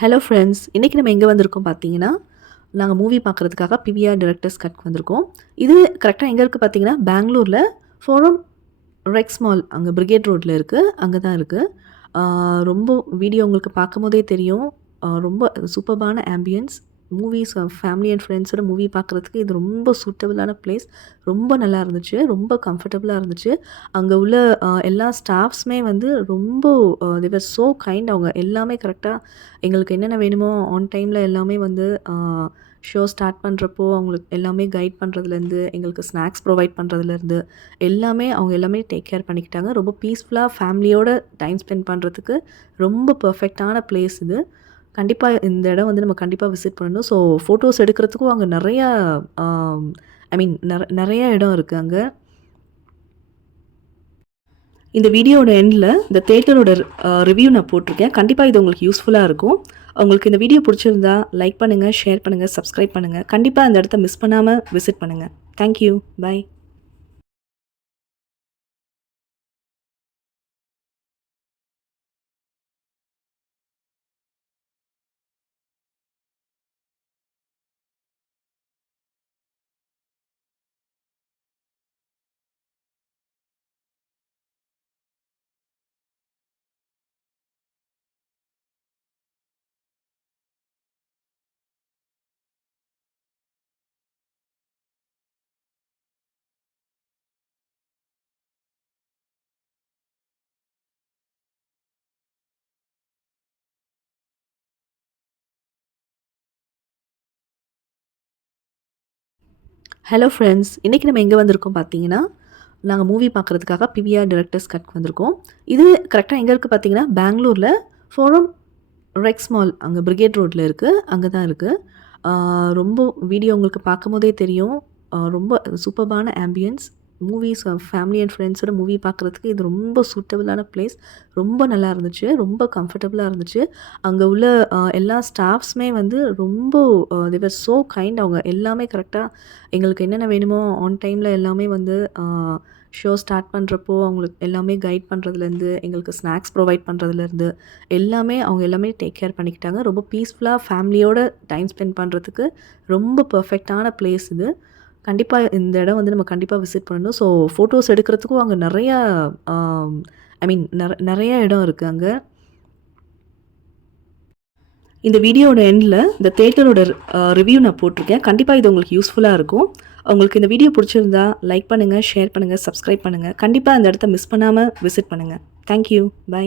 Hello friends, இன்றைக்கி நம்ம எங்கே வந்திருக்கோம் பார்த்தீங்கன்னா, நாங்கள் மூவி பார்க்குறதுக்காக பிவிஆர் டிரெக்டர்ஸ் கட் வந்திருக்கோம். இது கரெக்டாக எங்கே இருக்குது பார்த்தீங்கன்னா, பெங்களூரில் ஃபோரம் ரெக்ஸ் மால் அங்கே பிரிகேட் ரோட்டில் இருக்குது. அங்கே தான் இருக்குது. ரொம்ப வீடியோ உங்களுக்கு பார்க்கும்போதே தெரியும். ரொம்ப சூப்பர்பான ஆம்பியன்ஸ். மூவிஸ் ஃபேமிலி அண்ட் ஃப்ரெண்ட்ஸோட மூவி பார்க்குறதுக்கு இது ரொம்ப சூட்டபிளான பிளேஸ். ரொம்ப நல்லா இருந்துச்சு. ரொம்ப கம்ஃபர்டபுளாக இருந்துச்சு. அங்கே உள்ள எல்லா ஸ்டாஃப்ஸுமே வந்து ரொம்ப தே வர் ஸோ கைண்ட். அவங்க எல்லாமே கரெக்டாக எங்களுக்கு என்னென்ன வேணுமோ ஆன் டைமில் எல்லாமே வந்து ஷோ ஸ்டார்ட் பண்ணுறப்போ அவங்களுக்கு எல்லாமே கைட் பண்ணுறதுலேருந்து, எங்களுக்கு ஸ்நாக்ஸ் ப்ரொவைட் பண்ணுறதுலேருந்து எல்லாமே அவங்க எல்லாமே டேக் கேர் பண்ணிக்கிட்டாங்க. ரொம்ப பீஸ்ஃபுல்லாக ஃபேமிலியோட டைம் ஸ்பெண்ட் பண்ணுறதுக்கு ரொம்ப பெர்ஃபெக்டான பிளேஸ் இது. கண்டிப்பாக இந்த இடம் வந்து நம்ம கண்டிப்பாக விசிட் பண்ணணும். ஸோ ஃபோட்டோஸ் எடுக்கிறதுக்கும் அங்கே நிறையா ஐ மீன் நிறைய இடம் இருக்குது அங்கே. இந்த வீடியோட எண்டில் இந்த தேட்டரோட ரிவ்யூ நான் போட்டிருக்கேன். கண்டிப்பாக இது உங்களுக்கு யூஸ்ஃபுல்லாக இருக்கும். உங்களுக்கு இந்த வீடியோ பிடிச்சிருந்தா லைக் பண்ணுங்கள், ஷேர் பண்ணுங்கள், சப்ஸ்கிரைப் பண்ணுங்கள். கண்டிப்பாக அந்த இடத்த மிஸ் பண்ணாமல் விசிட் பண்ணுங்கள். தேங்க்யூ. பை. ஹலோ ஃப்ரெண்ட்ஸ், இன்றைக்கி நம்ம எங்கே வந்திருக்கோம் பார்த்தீங்கன்னா, நாங்கள் மூவி பார்க்குறதுக்காக பிவிஆர் டிரெக்டர்ஸ் கட் வந்திருக்கோம். இது கரெக்டாக எங்கே இருக்குது பார்த்தீங்கன்னா, பெங்களூரில் ஃபோரம் ரெக்ஸ் மால் அங்கே பிரிகேட் ரோட்டில் இருக்குது. அங்கே தான் இருக்குது. ரொம்ப வீடியோ உங்களுக்கு பார்க்கும்போதே தெரியும். ரொம்ப சூப்பர்பான ஆம்பியன்ஸ். மூவிஸ் ஃபேமிலி அண்ட் ஃப்ரெண்ட்ஸோட மூவி பார்க்குறதுக்கு இது ரொம்ப சூட்டபிளான பிளேஸ். ரொம்ப நல்லா இருந்துச்சு. ரொம்ப கம்ஃபர்டபுளாக இருந்துச்சு. அங்கே உள்ள எல்லா ஸ்டாஃப்ஸுமே வந்து ரொம்ப தே வர் ஸோ கைண்ட். அவங்க எல்லாமே கரெக்டாக எங்களுக்கு என்னென்ன வேணுமோ ஆன் டைமில் எல்லாமே வந்து ஷோ ஸ்டார்ட் பண்ணுறப்போ அவங்களுக்கு எல்லாமே கைட் பண்ணுறதுலேருந்து, எங்களுக்கு ஸ்நாக்ஸ் ப்ரொவைட் பண்ணுறதுலேருந்து எல்லாமே அவங்க எல்லாமே டேக் கேர் பண்ணிக்கிட்டாங்க. ரொம்ப பீஸ்ஃபுல்லாக ஃபேமிலியோட டைம் ஸ்பெண்ட் பண்ணுறதுக்கு ரொம்ப பெர்ஃபெக்டான பிளேஸ் இது. கண்டிப்பாக இந்த இடம் வந்து நம்ம கண்டிப்பாக விசிட் பண்ணணும். ஸோ ஃபோட்டோஸ் எடுக்கிறதுக்கும் அங்கே நிறையா ஐ மீன் நிறைய இடம் இருக்குது அங்கே. இந்த வீடியோட எண்டில் இந்த தேட்டரோட ரிவ்யூ நான் போட்டிருக்கேன். கண்டிப்பாக இது உங்களுக்கு யூஸ்ஃபுல்லாக இருக்கும். உங்களுக்கு இந்த வீடியோ பிடிச்சிருந்தா லைக் பண்ணுங்கள், ஷேர் பண்ணுங்கள், சப்ஸ்கிரைப் பண்ணுங்கள். கண்டிப்பாக அந்த இடத்த மிஸ் பண்ணாமல் விசிட் பண்ணுங்கள். தேங்க்யூ. பை.